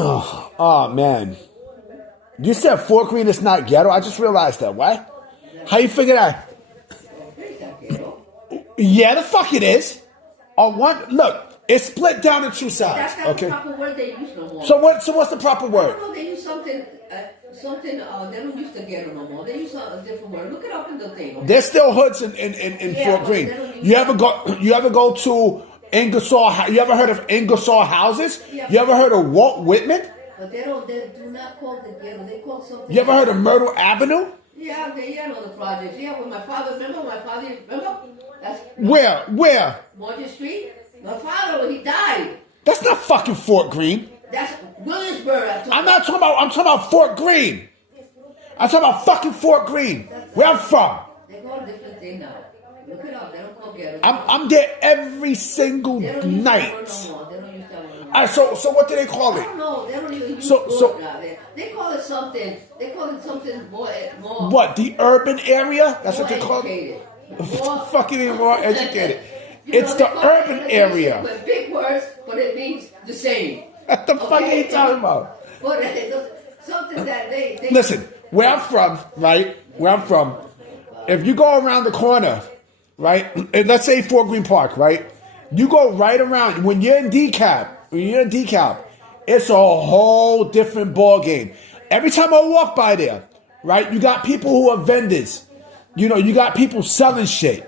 Oh man, you said Fort Greene is not ghetto. I just realized that. What? How you figure that? Yeah, the fuck it is. On one look, it's split down in two sides. That's not Okay. the proper word they use no more. So what? So what's the proper I word? don't know, they use something, they don't use the ghetto no more. They use a different word. Look it up in the thing. Okay? There's still hoods in Yeah, Fort but Greene. they don't use You ever go to Ingersoll? You ever heard of Ingersoll houses? Yeah. You ever heard of Walt Whitman? But they do not call the ghetto. They call something. You ever heard of Myrtle Avenue? Yeah, I know the projects. Yeah, when my father, remember? That's Where? Morgan Street. My father, he died. That's not fucking Fort Greene. That's Williamsburg. I'm talking about Fort Greene. I'm talking about fucking Fort Greene. Where I'm from. They call it a different thing now. Look it up. They don't call ghetto. I'm there every single They don't use night. that word no more. They don't use that word no more. All right, so what do they call I it? don't know. They don't even use So- word now. They call it something. They call it something more. What, the urban area? That's more what they call it? educated. Fucking even more educated. You It's know, the they call urban it area. With big words, but it means the same. What the fuck are you talking about? But something that they Listen, where I'm from, right? Where I'm from, if you go around the corner, right? And let's say Fort Greene Park, right? You go right around. When you're in DeKalb, it's a whole different ball game. Every time I walk by there, right? You got people who are vendors. You know, you got people selling shit.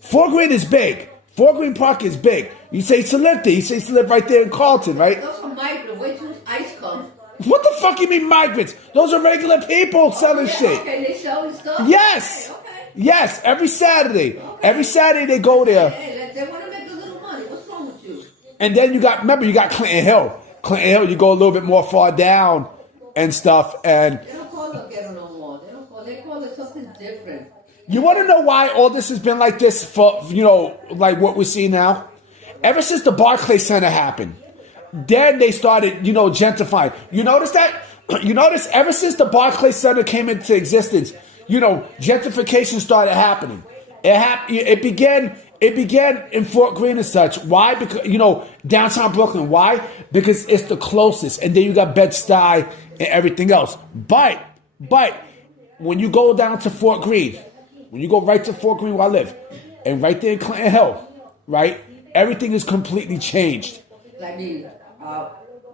Fort Greene is big. Fort Greene Park is big. You say to live there. You say to live right there in Carlton, right? those are migrants. Wait till ice comes. What the fuck you mean migrants? Those are regular people selling shit. Okay, they selling stuff. Yes. Okay. Yes, every Saturday. Every Saturday they go there. Hey, they want to make a little money. What's wrong with you? And then you got Clinton Hill. Clinton Hill, you go a little bit more far down and stuff. And They don't call it ghetto no more. They call it something different. you want to know why all this has been like this for, like what we see now? Ever since the Barclays Center happened, then they started, gentrifying. You notice that? You notice ever since the Barclays Center came into existence, gentrification started happening. It began in Fort Greene and such. Why? Because, downtown Brooklyn. Why? Because it's the closest. And then you got Bed-Stuy and everything else. But when you go down to Fort Greene, when you go right to Fort Greene where I live, and right there in Clinton Hill, right, everything is completely changed. Like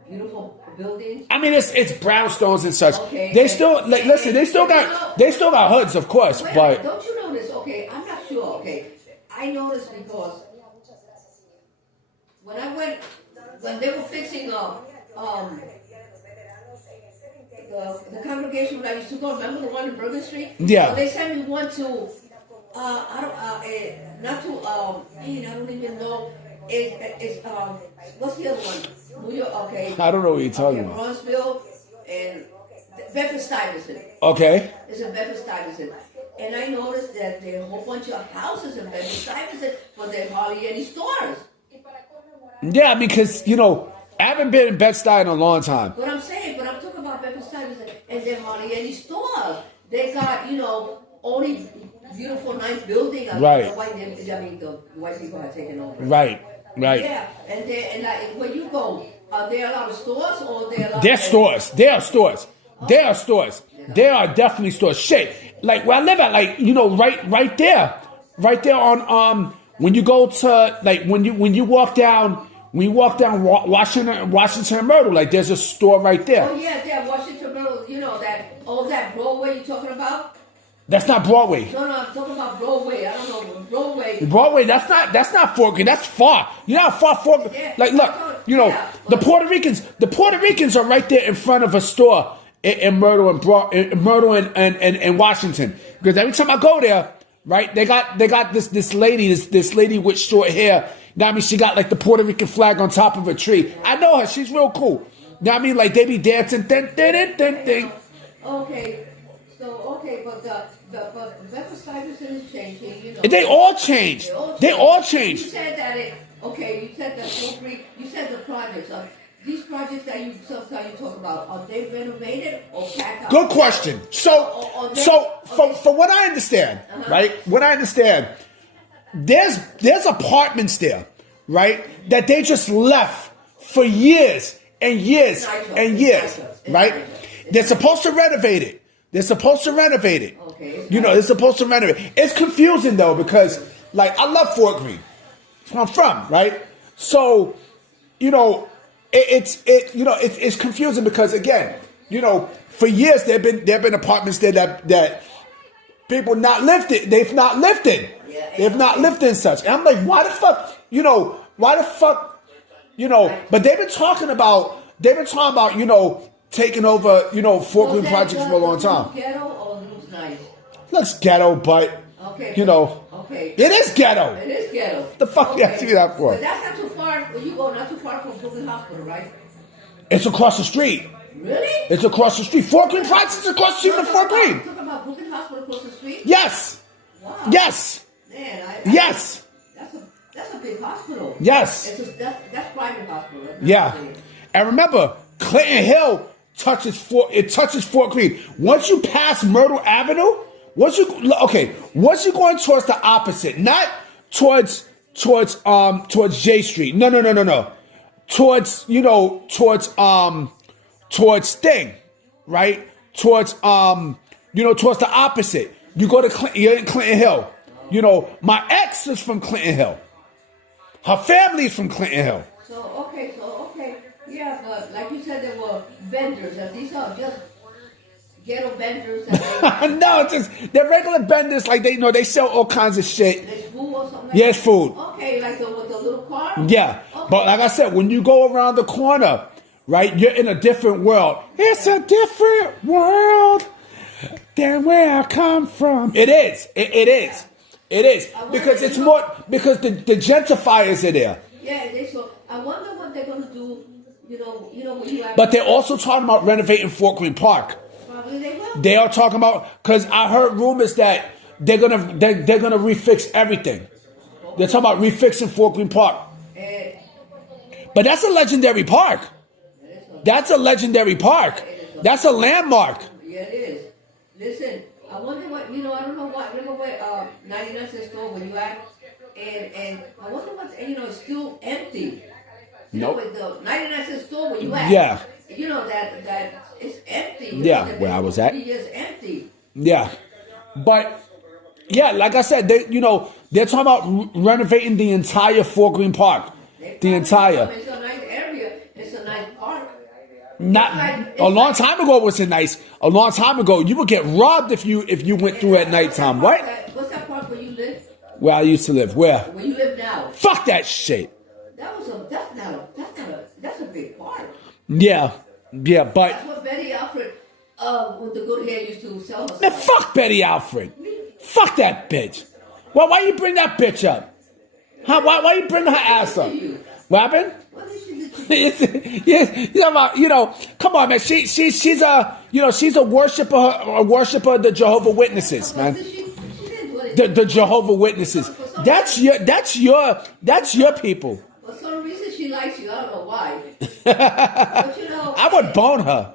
beautiful buildings. I mean, it's brownstones and such. Okay. They still listen. They still got hoods, of course, Wait, but don't you know this? Okay, I'm not sure. Okay, I noticed because when they were fixing the congregation when I used to go. Remember the one in Bergen Street? Yeah. So they sent me one to not to I don't even know. It's what's the other one? New York. Okay. I don't know what you're talking about. Bronzeville and Bedford-Stuyvesant. Okay. It's in Bedford-Stuyvesant. And I noticed that there are a whole bunch of houses in Bedford-Stuyvesant, but there are hardly any stores. Yeah, because I haven't been in Bed-Stuy in a long time. But I'm talking about Bedford-Stuyvesant, and there are hardly any stores. They got, only beautiful, nice buildings. Right. The white people are taking over. Right. Yeah, and like where you go, are there a lot of stores or there are a lot There's stores. There are stores. There are stores. There are definitely stores. Shit, like where I live at, right there on when you go to when you walk down Washington and Myrtle, like there's a store right there. Oh yeah, Washington Myrtle. That Broadway you're talking about. That's not Broadway. No, I'm talking about Broadway. I don't know Broadway. Broadway, that's not Fort Greene. That's far. You know how far Fort Greene. Yeah. Like, look, the Puerto Ricans are right there in front of a store in Myrtle and Washington. Because every time I go there, right, they got this lady with short hair. Now I mean, she got like the Puerto Rican flag on top of a tree. I know her. She's real cool. Now I mean, like they be dancing, ding. Okay. But Bedford-Stuyvesant is changing, They all changed. They all changed. You said that you said that Fort Greene, you said the projects. These projects that you sometimes talk about, are they renovated or packed out? Good question. So for what I understand, right? What I understand, there's apartments there, right? That they just left for years and years and years, right? They're supposed to renovate it. They're supposed to renovate it. Okay. You know, they're supposed to renovate it. It's confusing though because, like, I love Fort Greene. That's where I'm from, right? So, you know, it's confusing because again, you know, for years there've been apartments there that people not lived in. They've not lived in. They've not lived in such. And I'm like, why the fuck? You know, why the fuck? You know, but they've been talking about, you know, taking over, you know, Fort Greene projects for a long time. Ghetto or looks nice? Looks ghetto, but you know, it is ghetto. It is ghetto. The fuck you asking me that for? But that's not too far. When you go, not too far from Brooklyn Hospital, right? It's across the street. Really? It's across the street. Fort Greene projects is across the street from Fort Greene. Talking about Brooklyn Hospital across the street? Yes. Wow. Yes. Man, Yes. That's a big hospital. Yes. That's private hospital. That's Yeah. And remember, Clinton Hill touches Fort Greene. Once you pass Myrtle Avenue, once you going towards the opposite, not towards J Street. No. Towards Sting, right? Towards the opposite. You go to you're in Clinton Hill. You know, my ex is from Clinton Hill. Her family's from Clinton Hill. So okay. Yeah, but like you said, there were vendors, and these are just ghetto vendors. No, they're regular vendors. Like they sell all kinds of shit. There's food or something. Yeah, it's food. Okay, like with the little car. Yeah, okay. But like I said, when you go around the corner, right, you're in a different world. It's a different world than where I come from. It is. It is because it's more because the gentrifiers are there. Yeah, so I wonder what they're gonna do. You know, when you. But they're also talking about renovating Fort Greene Park. Probably they will. They are talking about because I heard rumors that they're gonna refix everything. They're talking about refixing Fort Greene Park. But that's a legendary park. That's a legendary park. That's a landmark. Yeah, it is. Listen, I wonder what I don't know what. Remember where 99 cent store where you at? And I wonder what it's still empty. Nope. With the 99 cent store where you at? Yeah. You know that it's empty. Yeah, where I was at. It's empty. Yeah, but yeah, like I said, they're talking about renovating the entire Fort Greene Park. The entire. It's a nice area. It's a nice park. A long time ago it wasn't nice. A long time ago, you would get robbed if you went through at nighttime. What? What's that park where you live? Where I used to live. Where? Where you live now. Fuck that shit. That's a big park. Yeah, but that's what Betty Alfred with the good hair used to sell herself. Man, fuck Betty Alfred. Fuck that bitch. Well, why you bring that bitch up? Huh? Why you bring her ass up? What happened? What did she do? Yes, come on, man. She's a worshiper of the Jehovah Witnesses, man. The Jehovah Witnesses. That's your people. For some reason, she likes you. I don't know why. But I would bone her.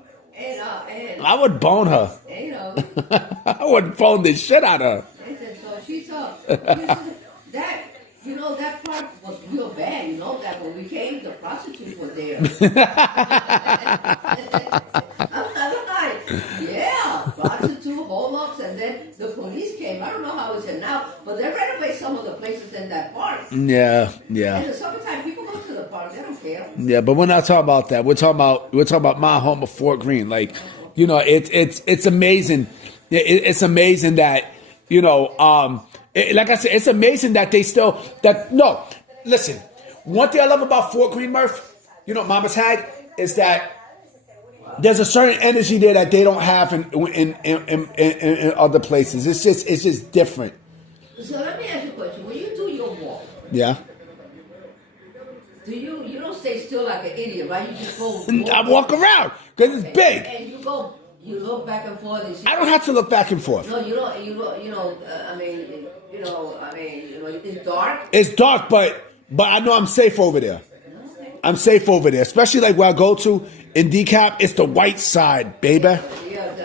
I would bone her. I would bone the shit out of her. So she's that part was real bad. That when we came, the prostitutes were there. I'm not lying. Yeah, prostitute hold-ups, and then the police came. I don't know how it's in now, but they renovate some of the places in that park. Yeah. In the summertime, people go to the park. They don't care. Yeah, but we're not talking about that. We're talking about my home of Fort Greene. Like, it's amazing. It's amazing that like I said, it's amazing that they still listen. One thing I love about Fort Greene, Murph, Mama's Hag, is that there's a certain energy there that they don't have in other places. It's just different. So let me ask you a question. When you do your walk, yeah, do you don't stay still like an idiot, right? You just go. I walk around because it's big. And you look back and forth. And I don't have to look back and forth. No, you don't. It's dark. It's dark, but I know I'm safe over there. I'm safe over there, especially like where I go to in Decap. It's the white side, baby.